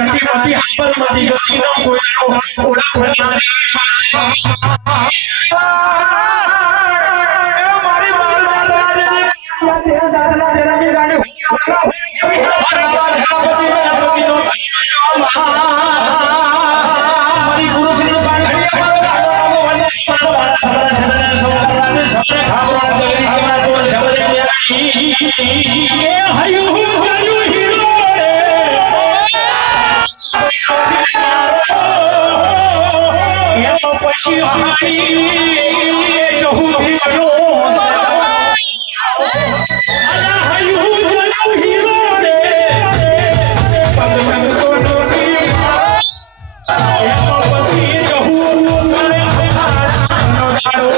સતીમતી હાબલમાંથી ગતિનો કોઈનો ઓળખનારી મારી માલ દાદાજી તેરા દાદલા તેરા મી ગાડી મારી પુરુષની સાંગળી અમારો ગાડો વને સબરા સબરા સબરા સબરા ખાબરા દગરી કેવા તો સબરે મેરાની એ હયું જયું હીરો એ તો પછી હાણી જહુ ભીજો અલા હયું જયું હીરો રે પગમન તો નોની એ તો પછી જહુ મારે નો દાડો